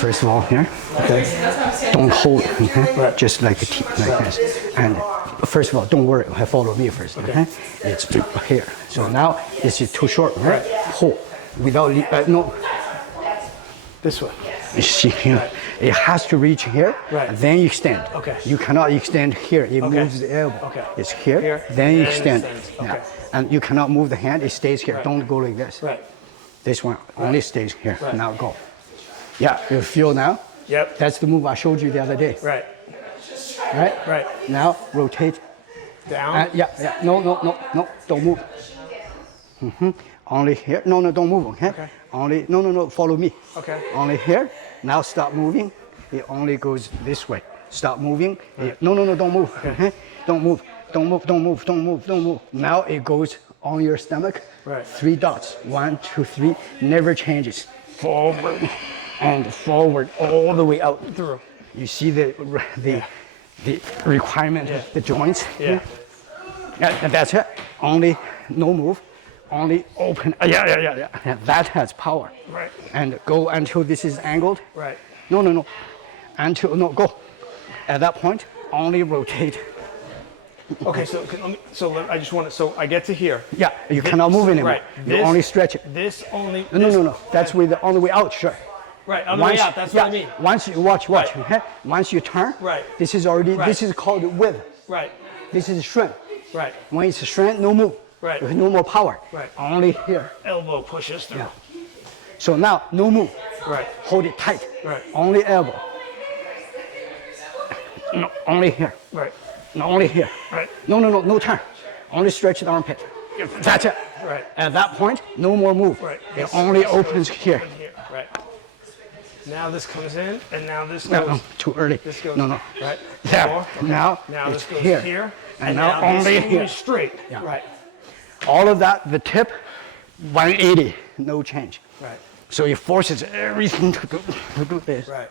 First of all, here. Okay. Don't hold. Okay? Right. Just like this. And first of all, don't worry. Follow me first. Okay. It's here. So now this is too short. Right. Hold without no. This way. You see here. It has to reach here. Right. Then you extend. Okay. You cannot extend here. It moves the elbow. Okay. It's here. Then you extend. Okay. Yeah. And you cannot move the hand. It stays here. Don't go like this. Right. This one only stays here. Right. Now go. Yeah, you feel now? Yep. That's the move I showed you the other day. Right. Right? Right. Now rotate. Down. Yeah. No. Don't move. Only here. No, don't move. Okay. Only no. Follow me. Okay. Only here. Now stop moving. It only goes this way. Stop moving. Right. No. Don't move. Okay. Don't move. Don't move. Now it goes on your stomach. Right. 3 dots. 1, 2, 3. Never changes. Forward and forward all the way out through. You see the requirement of the joints? Yeah. And that's it. Only no move. Only open. Yeah. That has power. Right. And go until this is angled. Right. No. Until go. At that point, only rotate. Okay, so I just want to. So I get to here. Yeah, you cannot move anymore. Right. You only stretch it. This only. No. That's on the way out. Sure. Right, on the way out. That's what I mean. Once you watch. Right. Okay? Once you turn. Right. This is already. Right. This is called width. Right. This is shrink. Right. When it's shrink, no move. Right. With no more power. Right. Only here. Elbow pushes through. Yeah. So now no move. Right. Hold it tight. Right. Only elbow. No, only here. Right. No, only here. Right. No turn. Only stretch the armpit. That's it. Right. At that point, no more move. Right. It only opens here. Here. Right. Now this comes in, and now this No, goes. too early. This goes. No. Right. Yeah. More. Okay. Now this it's goes here. here. And now this only is here. straight. Yeah. Right. All of that, the tip, 180, no change. Right. So it forces everything to do this. Right.